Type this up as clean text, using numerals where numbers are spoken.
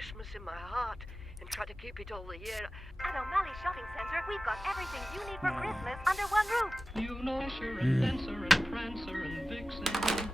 Christmas in my heart and try to keep it all the year. At O'Malley Shopping Centre, we've got everything you need for Christmas under one roof. You know Dasher and Dancer and Prancer and Vixen.